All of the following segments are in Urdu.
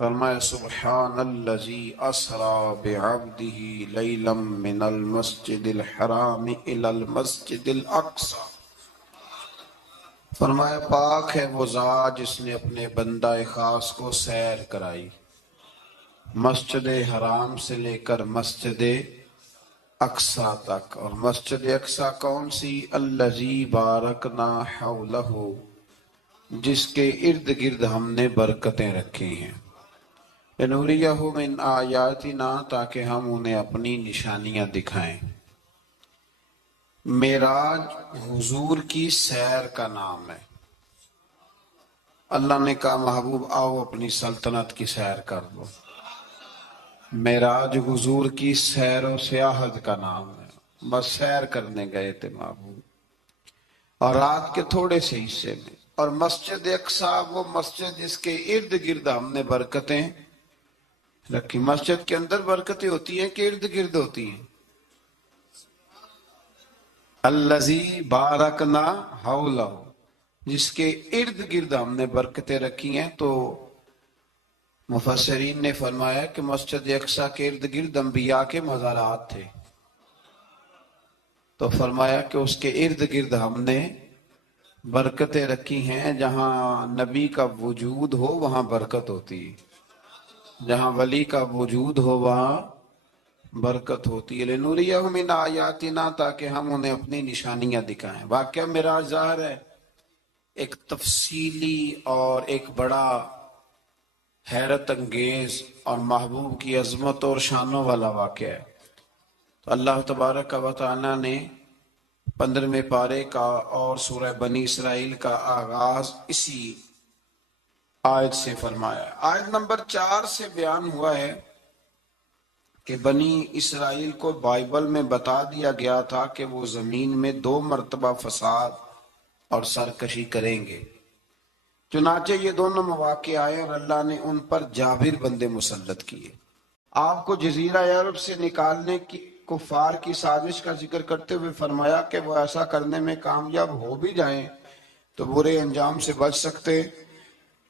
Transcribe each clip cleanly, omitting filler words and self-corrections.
فرمایا سبحان الذی اسرا بعبدہ لیلا من المسجد الحرام الی المسجد الاقصی۔ فرمایا پاک ہے وہ ذات جس نے اپنے بندہ خاص کو سیر کرائی مسجد حرام سے لے کر مسجد اقصی تک۔ اور مسجد اقصی کون سی؟ الذی بارکنا حولہ، جس کے ارد گرد ہم نے برکتیں رکھی ہیں۔ لنوریہ من آیاتنا، تاکہ ہم انہیں اپنی نشانیاں دکھائیں۔ معراج حضور کی سیر کا نام ہے۔ اللہ نے کہا محبوب آؤ اپنی سلطنت کی سیر کر دو۔ معراج حضور کی سیر و سیاحت کا نام ہے، بس سیر کرنے گئے تھے محبوب، اور رات کے تھوڑے سے حصے میں۔ اور مسجد اقصی وہ مسجد جس کے ارد گرد ہم نے برکتیں رکھی۔ مسجد کے اندر برکتیں ہوتی ہیں کہ ارد گرد ہوتی ہیں؟ الذی بارکنا حولہ، جس کے ارد گرد ہم نے برکتیں رکھی ہیں۔ تو مفسرین نے فرمایا کہ مسجد اقصی کے ارد گرد انبیاء کے مزارات تھے، تو فرمایا کہ اس کے ارد گرد ہم نے برکتیں رکھی ہیں۔ جہاں نبی کا وجود ہو وہاں برکت ہوتی ہے، جہاں ولی کا وجود ہو وہاں برکت ہوتی ہے۔ لنوریہ من آیاتنا، تاکہ ہم انہیں اپنی نشانیاں دکھائیں۔ واقعہ معراج ظاہر ہے ایک تفصیلی اور ایک بڑا حیرت انگیز اور محبوب کی عظمت اور شانوں والا واقعہ ہے۔ تو اللہ تبارک و تعالیٰ نے 15ویں پارے کا اور سورہ بنی اسرائیل کا آغاز اسی آیت سے فرمایا۔ آیت نمبر 4 سے بیان ہوا ہے کہ بنی اسرائیل کو بائبل میں بتا دیا گیا تھا کہ وہ زمین میں 2 مرتبہ فساد اور سرکشی کریں گے۔ چنانچہ یہ دونوں مواقع آئے اور اللہ نے ان پر جابر بندے مسلط کیے۔ آپ کو جزیرہ عرب سے نکالنے کی کفار کی سازش کا ذکر کرتے ہوئے فرمایا کہ وہ ایسا کرنے میں کامیاب ہو بھی جائیں تو برے انجام سے بچ سکتے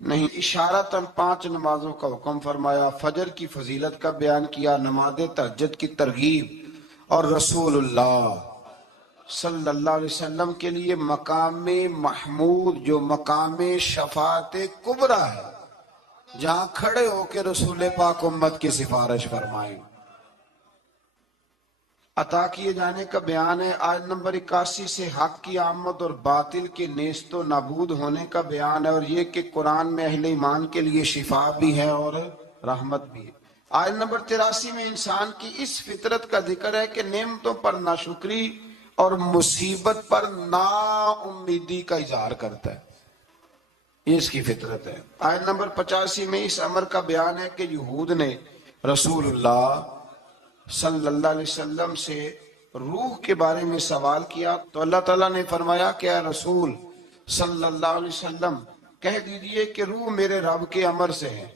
نہیں۔ اشارتاً 5 نمازوں کا حکم فرمایا، فجر کی فضیلت کا بیان کیا، نماز تہجد کی ترغیب، اور رسول اللہ صلی اللہ علیہ وسلم کے لیے مقام محمود جو مقام شفاعت کبریٰ ہے، جہاں کھڑے ہو کے رسول پاک امت کی سفارش فرمائیں، عطا کیے جانے کا بیان ہے۔ آیت نمبر 81 سے حق کی آمد اور باطل کے نیست و نابود ہونے کا بیان ہے، اور یہ کہ قرآن میں اہل ایمان کے لیے شفا بھی ہے اور رحمت بھی ہے۔ آیت نمبر 83 میں انسان کی اس فطرت کا ذکر ہے کہ نعمتوں پر ناشکری اور مصیبت پر نا امیدی کا اظہار کرتا ہے، یہ اس کی فطرت ہے۔ آیت نمبر 85 میں اس امر کا بیان ہے کہ یہود نے رسول اللہ صلی اللہ علیہ وسلم سے روح کے بارے میں سوال کیا، تو اللہ تعالیٰ نے فرمایا کہ اے رسول صلی اللہ علیہ وسلم کہہ دیجئے کہ روح میرے رب کے امر سے ہے،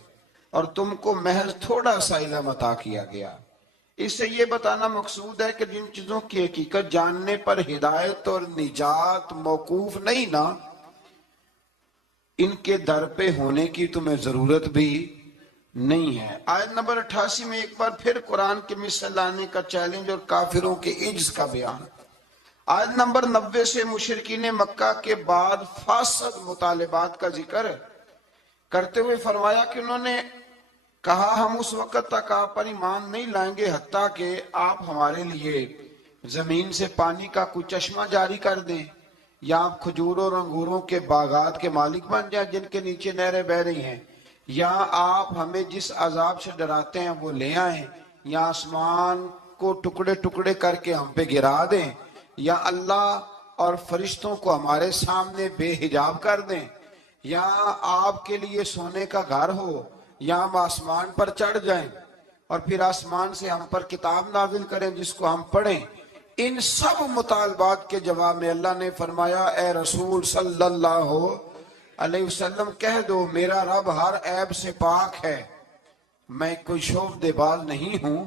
اور تم کو محض تھوڑا سا علم عطا کیا گیا۔ اس سے یہ بتانا مقصود ہے کہ جن چیزوں کی حقیقت جاننے پر ہدایت اور نجات موقوف نہیں نا، ان کے در پہ ہونے کی تمہیں ضرورت بھی نہیں ہے۔ آیت نمبر 88 میں ایک بار پھر قرآن کے مثل لانے کا چیلنج اور کافروں کے عجز کا بیان۔ آیت نمبر 90 سے مشرکین مکہ کے بعد فاسد مطالبات کا ذکر کرتے ہوئے فرمایا کہ انہوں نے کہا ہم اس وقت تک آپ پر ایمان نہیں لائیں گے حتیٰ کہ آپ ہمارے لیے زمین سے پانی کا کوئی چشمہ جاری کر دیں، یا آپ کھجوروں اور انگوروں کے باغات کے مالک بن جائیں جن کے نیچے نہریں بہہ رہی ہیں، یا آپ ہمیں جس عذاب سے ڈراتے ہیں وہ لے آئیں، یا آسمان کو ٹکڑے ٹکڑے کر کے ہم پہ گرا دیں، یا اللہ اور فرشتوں کو ہمارے سامنے بے حجاب کر دیں، یا آپ کے لیے سونے کا گھر ہو، یا ہم آسمان پر چڑھ جائیں اور پھر آسمان سے ہم پر کتاب نازل کریں جس کو ہم پڑھیں۔ ان سب مطالبات کے جواب میں اللہ نے فرمایا اے رسول صلی اللہ علیہ وسلم کہہ دو میرا رب ہر عیب سے پاک ہے، میں کوئی شعبدے باز نہیں ہوں،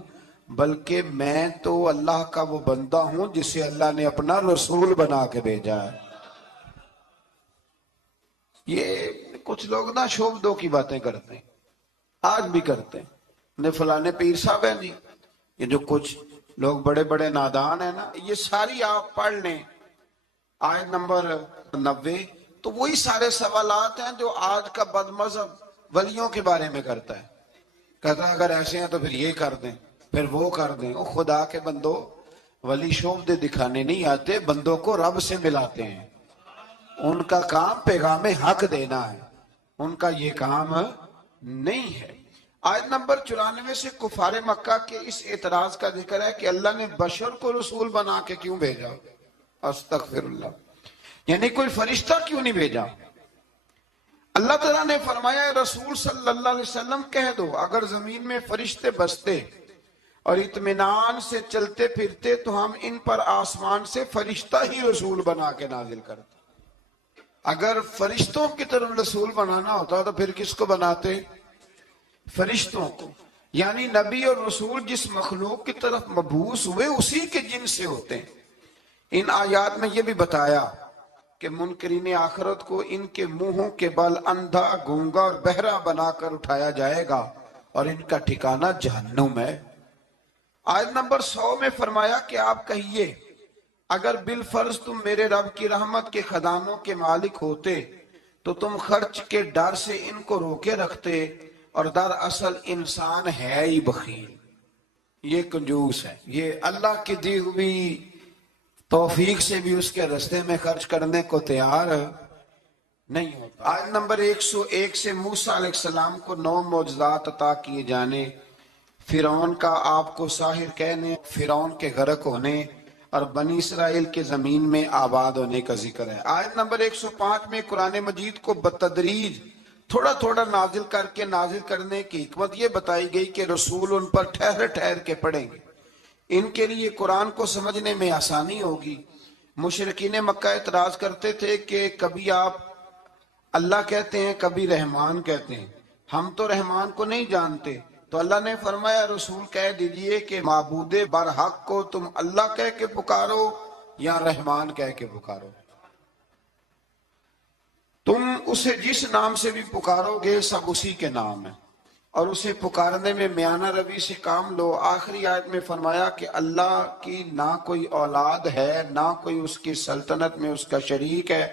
بلکہ میں تو اللہ کا وہ بندہ ہوں جسے اللہ نے اپنا رسول بنا کے بھیجا ہے۔ یہ کچھ لوگ نا شعبدوں کی باتیں کرتے ہیں، آج بھی کرتے ہیں. نے فلانے پیر صاحب ہے نہیں, یہ جو کچھ لوگ بڑے بڑے نادان ہیں نا, یہ ساری آپ پڑھ لیں آیت نمبر 90, تو وہی سارے سوالات ہیں جو آج کا بد مذہب ولیوں کے بارے میں کرتا ہے. کہتا ہے اگر ایسے ہیں تو پھر یہ کر دیں, پھر وہ کر دیں. او خدا کے بندو, ولی شوبدے دکھانے نہیں آتے, بندوں کو رب سے ملاتے ہیں. ان کا کام پیغام حق دینا ہے, ان کا یہ کام نہیں ہے. آیت نمبر 94 سے کفار مکہ کے اس اعتراض کا ذکر ہے کہ اللہ نے بشر کو رسول بنا کے کیوں بھیجا. استغفر اللہ, یعنی کوئی فرشتہ کیوں نہیں بھیجا. اللہ تعالیٰ نے فرمایا رسول صلی اللہ علیہ وسلم کہہ دو اگر زمین میں فرشتے بستے اور اطمینان سے چلتے پھرتے تو ہم ان پر آسمان سے فرشتہ ہی رسول بنا کے نازل کرتے. اگر فرشتوں کی طرف رسول بنانا ہوتا تو پھر کس کو بناتے؟ فرشتوں کو. یعنی نبی اور رسول جس مخلوق کی طرف مبعوث ہوئے اسی کے جن سے ہوتے ہیں. ان آیات میں یہ بھی بتایا کہ منکرین آخرت کو ان کے منہوں کے بل اندھا, گونگا اور بہرا بنا کر اٹھایا جائے گا اور ان کا ٹھکانہ جہنم ہے. آیت نمبر 100 میں فرمایا کہ آپ کہیے اگر بالفرض تم میرے رب کی رحمت کے خزانوں کے مالک ہوتے تو تم خرچ کے ڈر سے ان کو روکے رکھتے, اور دراصل انسان ہے ہی بخیل, یہ کنجوس ہے, یہ اللہ کی دی ہوئی توفیق سے بھی اس کے رستے میں خرچ کرنے کو تیار نہیں ہوتا. آیت نمبر 101 سے موسیٰ علیہ السلام کو 9 معجزات عطا کیے جانے, فرعون کا آپ کو ساحر کہنے, فرعون کے غرق ہونے اور بنی اسرائیل کے زمین میں آباد ہونے کا ذکر ہے. آیت نمبر 105 میں قرآن مجید کو بتدریج تھوڑا تھوڑا نازل کر کے نازل کرنے کی حکمت یہ بتائی گئی کہ رسول ان پر ٹھہر ٹھہر کے پڑھیں گے, ان کے لیے قرآن کو سمجھنے میں آسانی ہوگی. مشرکین مکہ اعتراض کرتے تھے کہ کبھی آپ اللہ کہتے ہیں کبھی رحمان کہتے ہیں, ہم تو رحمان کو نہیں جانتے. تو اللہ نے فرمایا رسول کہہ دیجئے کہ معبود برحق کو تم اللہ کہہ کے پکارو یا رحمان کہہ کے پکارو, تم اسے جس نام سے بھی پکارو گے سب اسی کے نام ہے, اور اسے پکارنے میں میانہ روی سے کام لو. آخری آیت میں فرمایا کہ اللہ کی نہ کوئی اولاد ہے, نہ کوئی اس کی سلطنت میں اس کا شریک ہے,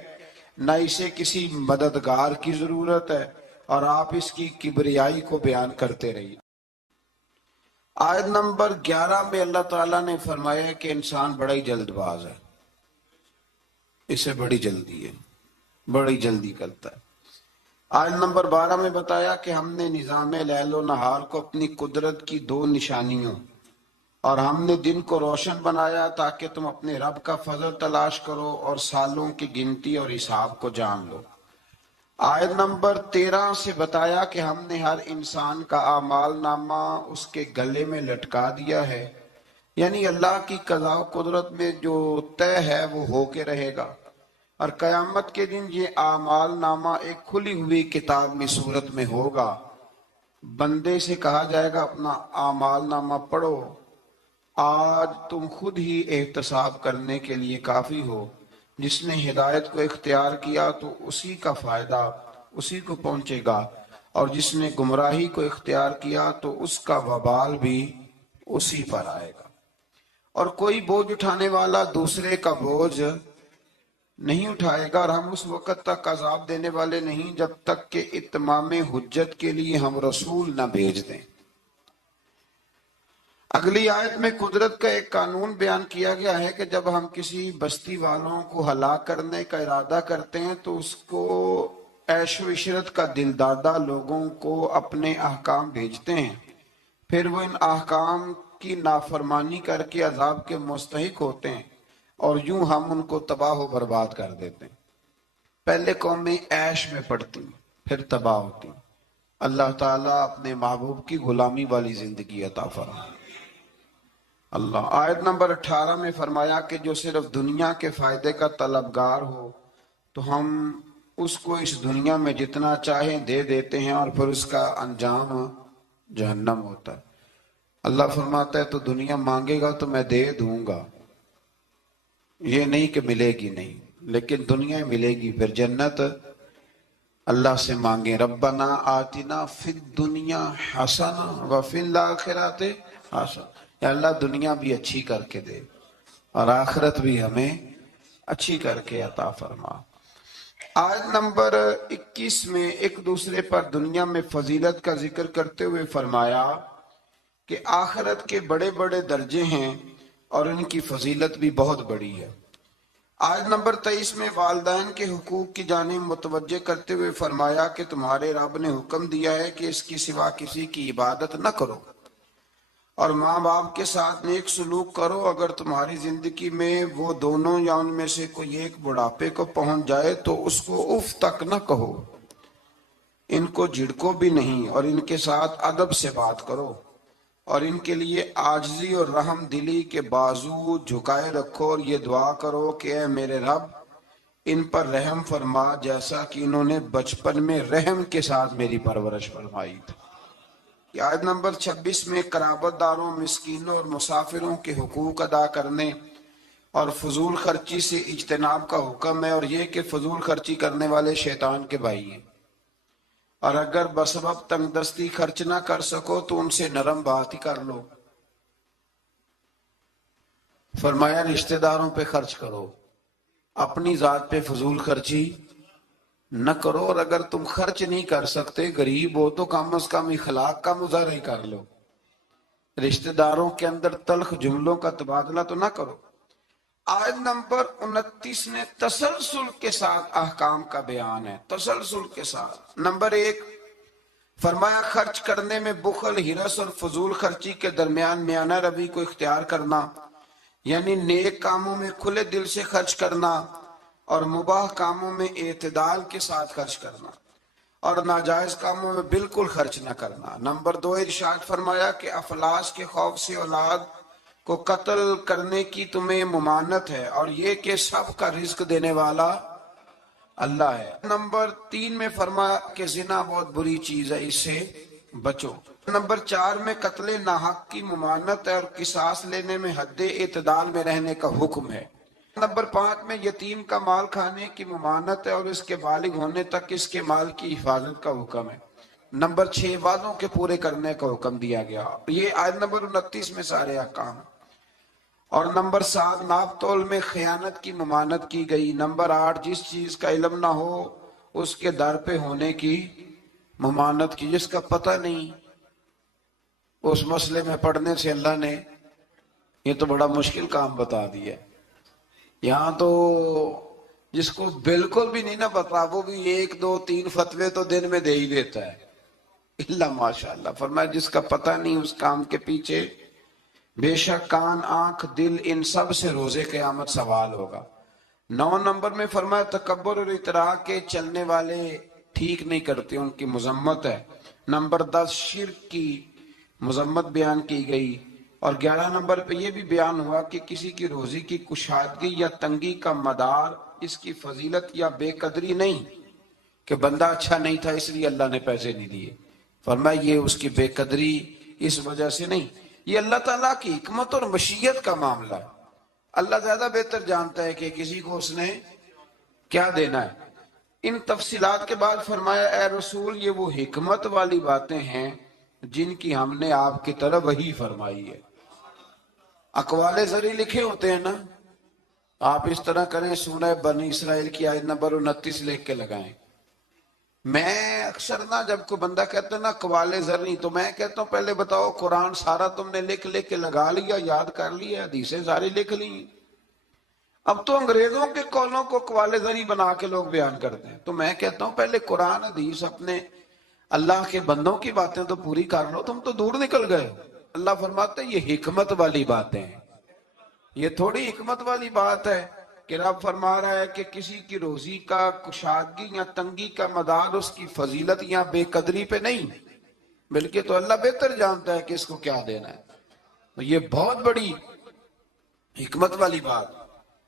نہ اسے کسی مددگار کی ضرورت ہے, اور آپ اس کی کبریائی کو بیان کرتے رہیے. آیت نمبر 11 میں اللہ تعالیٰ نے فرمایا کہ انسان بڑا ہی جلد باز ہے, اسے بڑی جلدی ہے, بڑی جلدی کرتا ہے. آیت نمبر 12 میں بتایا کہ ہم نے نظام لیل و نہار کو اپنی قدرت کی 2 نشانیوں, اور ہم نے دن کو روشن بنایا تاکہ تم اپنے رب کا فضل تلاش کرو اور سالوں کی گنتی اور حساب کو جان لو. آیت نمبر 13 سے بتایا کہ ہم نے ہر انسان کا اعمال نامہ اس کے گلے میں لٹکا دیا ہے, یعنی اللہ کی قضاء و قدرت میں جو طے ہے وہ ہو کے رہے گا, اور قیامت کے دن یہ اعمال نامہ ایک کھلی ہوئی کتاب میں صورت میں ہوگا. بندے سے کہا جائے گا اپنا اعمال نامہ پڑھو, آج تم خود ہی احتساب کرنے کے لیے کافی ہو. جس نے ہدایت کو اختیار کیا تو اسی کا فائدہ اسی کو پہنچے گا, اور جس نے گمراہی کو اختیار کیا تو اس کا وبال بھی اسی پر آئے گا. اور کوئی بوجھ اٹھانے والا دوسرے کا بوجھ نہیں اٹھائے گا, اور ہم اس وقت تک عذاب دینے والے نہیں جب تک کہ اتمام حجت کے لیے ہم رسول نہ بھیج دیں. اگلی آیت میں قدرت کا ایک قانون بیان کیا گیا ہے کہ جب ہم کسی بستی والوں کو ہلاک کرنے کا ارادہ کرتے ہیں تو اس کو عیش و عشرت کا دل دادہ لوگوں کو اپنے احکام بھیجتے ہیں, پھر وہ ان احکام کی نافرمانی کر کے عذاب کے مستحق ہوتے ہیں, اور یوں ہم ان کو تباہ و برباد کر دیتے ہیں. پہلے قومیں عیش میں پڑتی پھر تباہ ہوتی. اللہ تعالیٰ اپنے محبوب کی غلامی والی زندگی عطا فرمائے. اللہ. آیت نمبر 18 میں فرمایا کہ جو صرف دنیا کے فائدے کا طلبگار ہو تو ہم اس کو اس دنیا میں جتنا چاہیں دے دیتے ہیں, اور پھر اس کا انجام جہنم ہوتا ہے. اللہ فرماتا ہے تو دنیا مانگے گا تو میں دے دوں گا, یہ نہیں کہ ملے گی نہیں, لیکن دنیا ملے گی, پھر جنت اللہ سے مانگیں ربنا آتنا فی الدنیا حسنہ وفی الآخرۃ حسنہ، یا اللہ دنیا بھی اچھی کر کے دے اور آخرت بھی ہمیں اچھی کر کے عطا فرما۔ آیت نمبر 21 میں ایک دوسرے پر دنیا میں فضیلت کا ذکر کرتے ہوئے فرمایا کہ آخرت کے بڑے بڑے درجے ہیں اور ان کی فضیلت بھی بہت بڑی ہے۔ آیت نمبر 23 میں والدین کے حقوق کی جانب متوجہ کرتے ہوئے فرمایا کہ تمہارے رب نے حکم دیا ہے کہ اس کی سوا کسی کی عبادت نہ کرو اور ماں باپ کے ساتھ نیک سلوک کرو، اگر تمہاری زندگی میں وہ دونوں یا ان میں سے کوئی ایک بڑھاپے کو پہنچ جائے تو اس کو اف تک نہ کہو، ان کو جھڑکو بھی نہیں اور ان کے ساتھ ادب سے بات کرو اور ان کے لیے عاجزی اور رحم دلی کے بازو جھکائے رکھو اور یہ دعا کرو کہ اے میرے رب ان پر رحم فرما جیسا کہ انہوں نے بچپن میں رحم کے ساتھ میری پرورش فرمائی تھی۔ آیت نمبر 26 میں قرابت داروں، مسکینوں اور مسافروں کے حقوق ادا کرنے اور فضول خرچی سے اجتناب کا حکم ہے، اور یہ کہ فضول خرچی کرنے والے شیطان کے بھائی ہیں، اور اگر بسبب تنگ دستی خرچ نہ کر سکو تو ان سے نرم بات ہی کر لو۔ فرمایا رشتہ داروں پہ خرچ کرو، اپنی ذات پہ فضول خرچی نہ کرو، اور اگر تم خرچ نہیں کر سکتے، غریب ہو تو کم از کم اخلاق کا مظاہرہ ہی کر لو۔ رشتہ داروں کے اندر تلخ جملوں کا تبادلہ تو نہ کرو۔ آیت نمبر 29 میں تسلسل کے ساتھ احکام کا بیان ہے، تسلسل کے ساتھ۔ نمبر 1 فرمایا خرچ کرنے میں بخل، ہرس اور فضول خرچی کے درمیان میانہ روی کو اختیار کرنا، یعنی نیک کاموں میں کھلے دل سے خرچ کرنا اور مباح کاموں میں اعتدال کے ساتھ خرچ کرنا اور ناجائز کاموں میں بالکل خرچ نہ کرنا۔ نمبر 2 ارشاد فرمایا کہ افلاس کے خوف سے اولاد کو قتل کرنے کی تمہیں ممانعت ہے اور یہ کہ سب کا رزق دینے والا اللہ ہے۔ نمبر 3 میں فرمایا کہ زنا بہت بری چیز ہے، اس سے بچو۔ نمبر 4 میں قتل ناحق کی ممانعت ہے اور قصاص لینے میں حد اعتدال میں رہنے کا حکم ہے۔ نمبر 5 میں یتیم کا مال کھانے کی ممانعت ہے اور اس کے بالغ ہونے تک اس کے مال کی حفاظت کا حکم ہے۔ نمبر 6 وعدوں کے پورے کرنے کا حکم دیا گیا۔ یہ آیت نمبر 29 میں سارے احکام۔ اور نمبر 7 ناپ تول میں خیانت کی ممانعت کی گئی۔ نمبر 8 جس چیز کا علم نہ ہو اس کے در پہ ہونے کی ممانعت کی، جس کا پتہ نہیں اس مسئلے میں پڑھنے سے اللہ نے یہ تو بڑا مشکل کام بتا دیا۔ یہاں تو جس کو بالکل بھی نہیں نہ پتا وہ بھی 1 2 3 فتوے تو دن میں دے ہی دیتا ہے، اللہ ماشاءاللہ۔ فرمایا جس کا پتہ نہیں اس کام کے پیچھے بے شک کان، آنکھ، دل ان سب سے روز قیامت سوال ہوگا۔ 9 نمبر میں فرمایا تکبر اور اطراء کے چلنے والے ٹھیک نہیں کرتے، ان کی مذمت ہے۔ نمبر 10 شرک کی مذمت بیان کی گئی، اور 11 نمبر پہ یہ بھی بیان ہوا کہ کسی کی روزی کی کشادگی یا تنگی کا مدار اس کی فضیلت یا بے قدری نہیں کہ بندہ اچھا نہیں تھا اس لیے اللہ نے پیسے نہیں دیے۔ فرمایا یہ اس کی بے قدری اس وجہ سے نہیں، یہ اللہ تعالیٰ کی حکمت اور مشیت کا معاملہ ہے۔ اللہ زیادہ بہتر جانتا ہے کہ کسی کو اس نے کیا دینا ہے۔ ان تفصیلات کے بعد فرمایا اے رسول یہ وہ حکمت والی باتیں ہیں جن کی ہم نے آپ کی طرف وحی فرمائی ہے۔ اقوال زری لکھے ہوتے ہیں نا، آپ اس طرح کریں سورہ بنی اسرائیل کی آیت نمبر 29 لکھ کے لگائیں۔ میں اکثر نا جب کوئی بندہ کہتا ہے نا اقوال زری تو میں کہتا ہوں پہلے بتاؤ قرآن سارا تم نے لکھ کے لگا لیا، یاد کر لیا، حدیثیں ساری لکھ لی؟ اب تو انگریزوں کے قولوں کو اقوال زری بنا کے لوگ بیان کرتے ہیں۔ تو میں کہتا ہوں پہلے قرآن حدیث اپنے اللہ کے بندوں کی باتیں تو پوری کر لو، تم تو دور نکل گئے ہو۔ اللہ فرماتے ہیں یہ حکمت والی باتیں ہیں، یہ تھوڑی حکمت والی بات ہے کہ رب فرما رہا ہے کہ کسی کی روزی کا کشادگی یا تنگی کا مدار اس کی فضیلت یا بے قدری پہ نہیں، بلکہ تو اللہ بہتر جانتا ہے کہ اس کو کیا دینا ہے۔ تو یہ بہت بڑی حکمت والی بات۔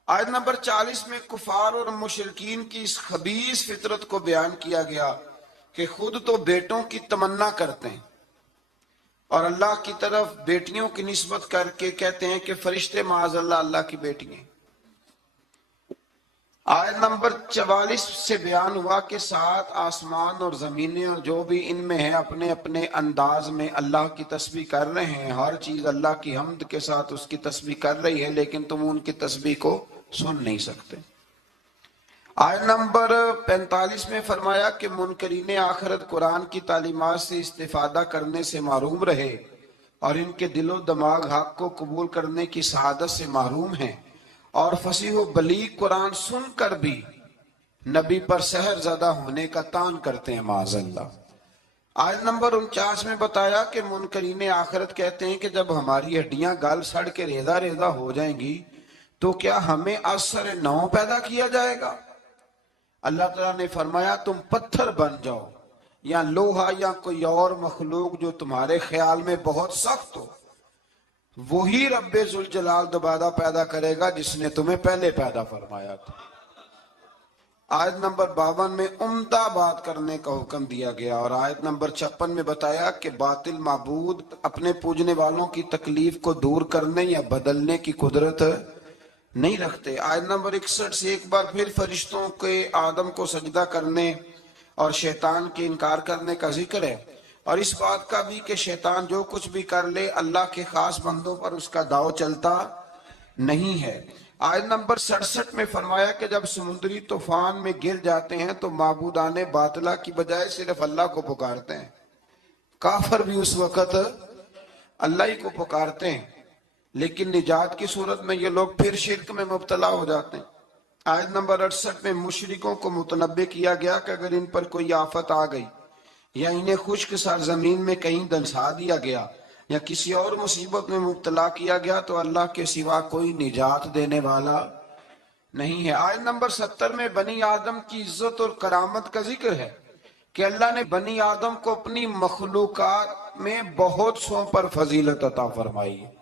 آیت نمبر 40 میں کفار اور مشرکین کی اس خبیث فطرت کو بیان کیا گیا کہ خود تو بیٹوں کی تمنا کرتے ہیں اور اللہ کی طرف بیٹیوں کی نسبت کر کے کہتے ہیں کہ فرشتے معاذ اللہ اللہ کی بیٹی ہیں۔ آیت نمبر 44 سے بیان ہوا کہ 7 آسمان اور زمینیں اور جو بھی ان میں ہے اپنے اپنے انداز میں اللہ کی تسبیح کر رہے ہیں، ہر چیز اللہ کی حمد کے ساتھ اس کی تسبیح کر رہی ہے، لیکن تم ان کی تسبیح کو سن نہیں سکتے۔ آیت نمبر 45 میں فرمایا کہ منکرین آخرت قرآن کی تعلیمات سے استفادہ کرنے سے محروم رہے اور ان کے دل و دماغ حق کو قبول کرنے کی سعادت سے محروم ہیں، اور فصیح و بلیغ قرآن سن کر بھی نبی پر سحر زدہ ہونے کا تان کرتے ہیں، معاذ اللہ۔ آیت نمبر 49 میں بتایا کہ منکرین آخرت کہتے ہیں کہ جب ہماری ہڈیاں گل سڑ کے ریزہ ریزہ ہو جائیں گی تو کیا ہمیں از سر نو پیدا کیا جائے گا؟ اللہ تعالیٰ نے فرمایا تم پتھر بن جاؤ یا لوہا یا کوئی اور مخلوق جو تمہارے خیال میں بہت سخت ہو، وہی رب ذوالجلال دوبارہ پیدا کرے گا جس نے تمہیں پہلے پیدا فرمایا تھا۔ آیت نمبر 52 میں عمدہ بات کرنے کا حکم دیا گیا، اور آیت نمبر 56 میں بتایا کہ باطل معبود اپنے پوجنے والوں کی تکلیف کو دور کرنے یا بدلنے کی قدرت نہیں رکھتے۔ آیت نمبر 61 سے ایک بار پھر فرشتوں کے آدم کو سجدہ کرنے اور شیطان کے انکار کرنے کا ذکر ہے، اور اس بات کا بھی کہ شیطان جو کچھ بھی کر لے اللہ کے خاص بندوں پر اس کا داؤ چلتا نہیں ہے۔ آیت نمبر 67 میں فرمایا کہ جب سمندری طوفان میں گر جاتے ہیں تو معبودان باطلہ کی بجائے صرف اللہ کو پکارتے ہیں۔ کافر بھی اس وقت اللہ ہی کو پکارتے ہیں، لیکن نجات کی صورت میں یہ لوگ پھر شرک میں مبتلا ہو جاتے ہیں۔ آیت نمبر 68 میں مشرکوں کو متنبہ کیا گیا کہ اگر ان پر کوئی آفت آ گئی یا انہیں خشک سرزمین میں کہیں دنسا دیا گیا یا کسی اور مصیبت میں مبتلا کیا گیا تو اللہ کے سوا کوئی نجات دینے والا نہیں ہے۔ آیت نمبر 70 میں بنی آدم کی عزت اور کرامت کا ذکر ہے کہ اللہ نے بنی آدم کو اپنی مخلوقات میں بہت سو پر فضیلت عطا فرمائی ہے۔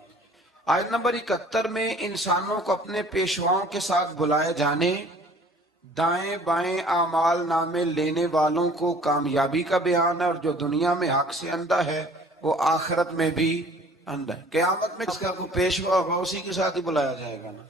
آیت نمبر 71 میں انسانوں کو اپنے پیشواؤں کے ساتھ بلائے جانے، دائیں بائیں اعمال نامے لینے والوں کو کامیابی کا بیان ہے، اور جو دنیا میں حق سے اندھا ہے وہ آخرت میں بھی اندھا ہے۔ قیامت میں اس کا کوئی پیشوا ہوگا اسی کے ساتھ ہی بلایا جائے گا نا۔